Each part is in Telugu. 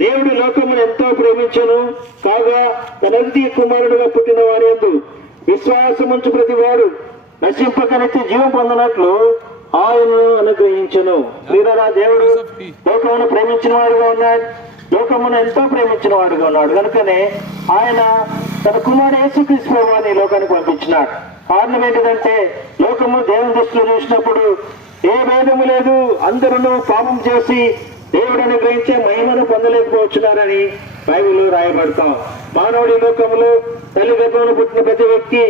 దేవుడు లోకమును ఎంతో ప్రేమించెను, కాగా తన అద్వితీయ కుమారుడుగా పుట్టిన వారి యందు విశ్వాసముంచు ప్రతి వాడు నశింపక నిత్య జీవం పొందనట్లు ఆయనను అనుగ్రహించెను. వీరరా, దేవుడు లోకమును ప్రేమించిన వాడుగా ఉన్నాడు, లోకమును ఎంతో ప్రేమించిన వాడుగా ఉన్నాడు. కనుకనే ఆయన తన కుమారుడు యేసుక్రీస్తు ప్రభువుని లోకానికి పంపించినాడు. కారణం ఏంటిదంటే, లోకము దేవుని దృష్టిలో చూసినప్పుడు ఏ భేదము లేదు, అందరూ పాపం చేసి దేవుడు అనుగ్రహించే మహిమను పొందలేకపోతున్నారని బైబిల్లో రాయబడతాం. మానవుడి లోకములో తల్లి గర్భంలో పుట్టిన ప్రతి వ్యక్తి,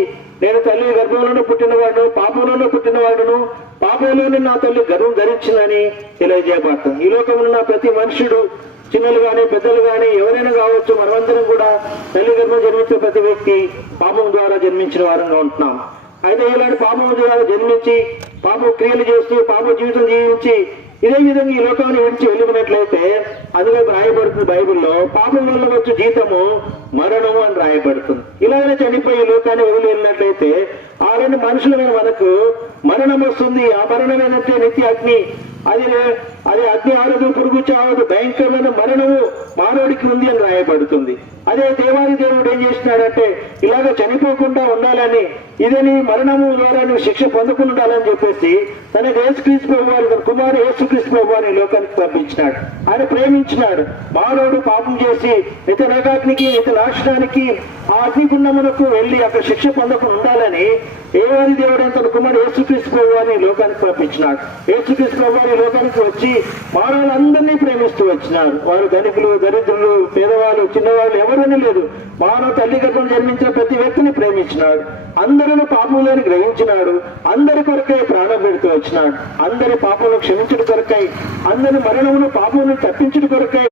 నేను తల్లి గర్భంలోనూ పుట్టినవాడును, పాపంలోనూ పుట్టినవాడును, పాపంలోనూ నా తల్లి గర్భం ధరించిందని తెలియజేయబడతాం. ఈ లోకంలో ఉన్న ప్రతి మనుషుడు, చిన్నలు కానీ పెద్దలు కానీ ఎవరైనా కావచ్చు, మనమందరం కూడా తల్లి గర్భం జన్మించిన ప్రతి వ్యక్తి పాపం ద్వారా జన్మించిన వారంగా ఉంటున్నాం. అయితే ఇలాంటి పాపం ద్వారా జన్మించి పాప క్రియలు చేస్తూ పాప జీవితం జీవించి ఇదే విధంగా ఈ లోకాన్ని విడిచి వెళ్ళినట్లయితే అందులో రాయబడుతుంది బైబిల్లో, పాపం వల్ల వచ్చే జీతము మరణము అని రాయబడుతుంది. ఇలాగనే చనిపోయి ఈ లోకాన్ని వదిలి వెళ్ళినట్లయితే ఆ రెండు మనుషులమైన మనకు మరణం వస్తుంది. ఆ మరణం ఏంటంటే నిత్య అగ్ని. అది అగ్ని ఆరదు, పురుగు చావదు, భయంకరమైన మరణము మానవుడికి ఉంది అని రాయబడుతుంది. అదే దేవాది దేవుడు ఏం చేసినాడంటే, ఇలాగ చనిపోకుండా ఉండాలని, ఇదని మరణము ద్వారా శిక్ష పొందకుండా ఉండాలని చెప్పేసి తన యేసుక్రీస్తు ప్రభువారు, తన కుమారుడు యేసుక్రీస్తు ప్రభువారిని లోకానికి పంపించినాడు. ఆయన ప్రేమించినాడు. మానవుడు పాపం చేసి నిత్య నరకాగ్నికి, నిత్య నాశనానికి, ఆ అగ్నిగుండమునకు వెళ్ళి అక్కడ శిక్ష పొందకుండా ఉండాలని దేవాది దేవుడు తన కుమారుడు యేసుక్రీస్తు ప్రభువారిని లోకానికి పంపించినాడు. యేసుక్రీస్తు ప్రభువారి లోకానికి వచ్చి మానవులందరినీ ప్రేమిస్తూ వచ్చినారు. వారు ధనికులు, దరిద్రులు, పేదవాళ్ళు, చిన్నవాళ్ళు ఎవరని లేదు. మానవ తల్లి గర్భం జన్మించిన ప్రతి వ్యక్తిని ప్రేమించినాడు. అందరిని పాపంలోని గ్రహించినాడు. అందరి కొరకై ప్రాణం పెడుతూ వచ్చినాడు. అందరి పాపములను క్షమించడం కొరకై, అందరి మరణమును పాపములను తప్పించడం కొరకై